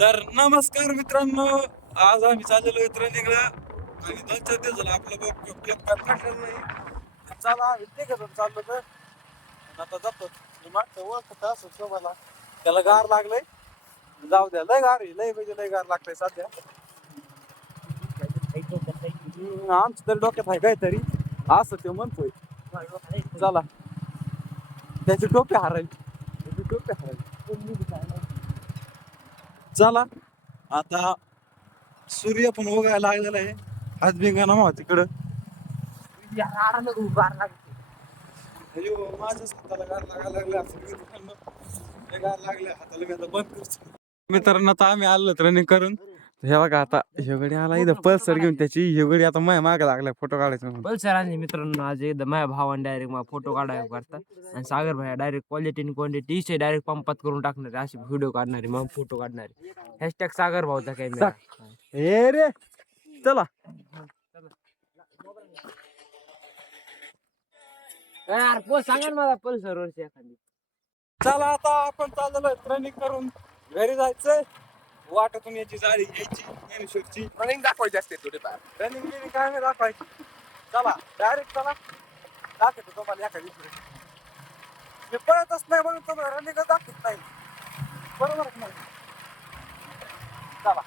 तर नमस्कार मित्रांनो, आज आम्ही चाललेलो आहे रनिंगला आणि 2-4 दिवस झाला आपला ब्लॉग काय पडलेला नाही. चला इथे घेऊन चाललो तर आता जातो. मागचं ओळखत असं शोभाला त्याला गार लागलंय. जाऊ द्या, लय गार आहे, लय म्हणजे लय गार लागतंय सध्या. आमचं तर डोक्यात आहे काहीतरी असं ते म्हणतोय. चला त्याची टोपी हरायली. चला आता सूर्य पण उगायला लागलेला आहे. हातबिंगा नावा तिकडं. अयो माझ्या हाताला गार लागायला लागले असं गार लागले हाताला. मी आता बंद करतो. मित्रांनो आता आम्ही आलो रनिंग करून. हे बघा आता हेगडी आला इथं पल्सर घेऊन त्याची हेगडी आता माझ्या मागे लागलाय फोटो काढायचा म्हणून. पल्सर आणि मित्रांनो आज एकदा माझ्या भावाने डायरेक्ट मला फोटो काढायला करतात आणि सागर भाई डायरेक्ट क्वालिटी डायरेक्ट पंपात करून टाकणार असे व्हिडिओ काढणारे मग फोटो काढणारे. हॅशटॅग सागर भाऊचा कॅमेरा. हे रे चला यार सांगा ना मला पल्सर वरची एखादी. चला आता आपण चाललोय रनिंग करून घरी जायचंय. वाटातून याची जाळी घ्यायची ज्ञानेश्वरची. रनिंग दाखवायची असते थोडीफार. रनिंग गिनिंग काय नाही दाखवायची. चला डायरेक्ट चला दाखवतो तुम्हाला एखादी. मी पळतच नाही म्हणून तुम्हाला रनिंग दाखवत नाही. बरोबर नाही. चला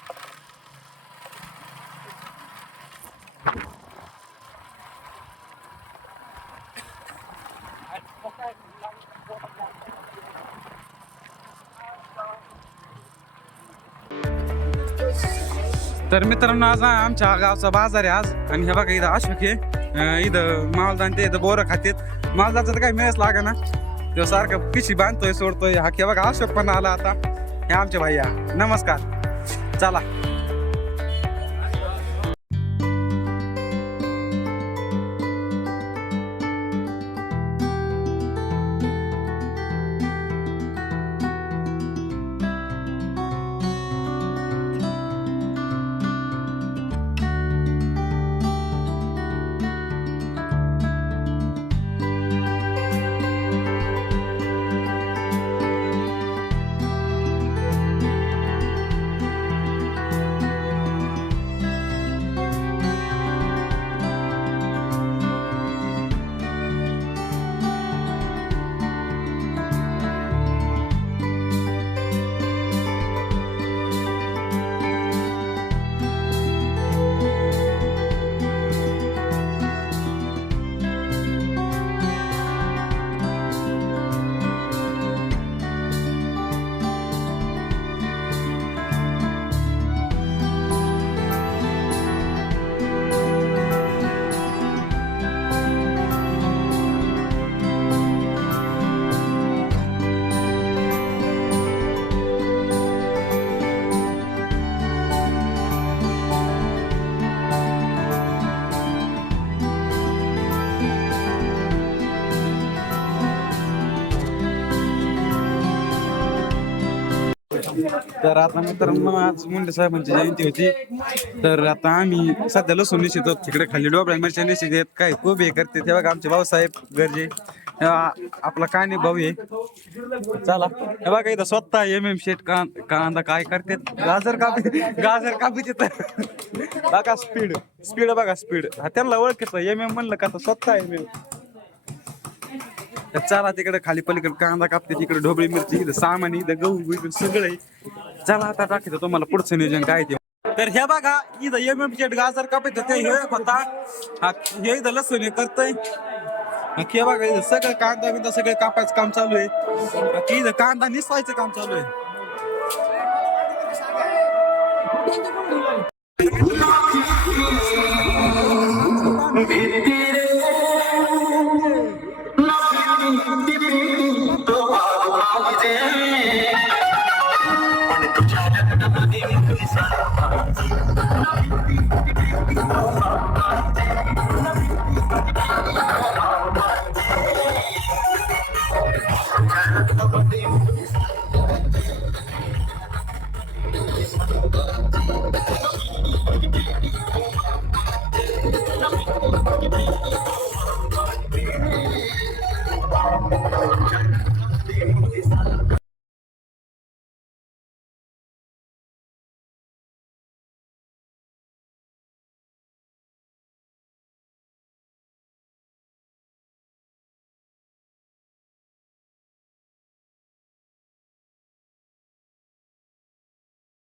तर मित्रांनो आज आमच्या गावचा बाजार आहे आज. आणि हे बघा इथं अशोक आहे. इथं मालदान ते इथं बोरं खातेत. मालदाचं तर काही मिळच लागा ना. तो सारखं पिशी बांधतोय सोडतोय. हा हे बघा अशोक पण आला आता. हे आमचे भैया नमस्कार. चला तर आता मित्रांनो आज मुंडे साहेबांची जयंती होती. तर आता आम्ही सध्या लसूण निश्चित होत तिकडे खाली डोबळ्या मिरच्या निश्चित आहेत. काय खूप हे करते ते बघा आमचे भाऊसाहेब गरजे. आपला काने भाऊ आहे. चला हे बघा इथं स्वतः MM शेट कांदा काय करते. गाजर कापी तर बघा स्पीड बघा स्पीड. हा त्यांना ओळखत MM म्हणलं का स्वतः MM. चला तिकडे खाली पलीकडे कांदा कापते. तिकडे ढोबळी मिरची इथं सामान इथं गहू सगळं आहे. चला आता टाकायचं तुम्हाला पुढचं नियोजन काय ते. तर हे बघा इथं MM शेट गाजर कापत होते. हे होता हे इथं लसूण हे करतय. हे बघा इथं सगळं कांदा बिंदा सगळं कापायचं काम चालू आहे. इथं कांदा निसवायचं काम चालू आहे.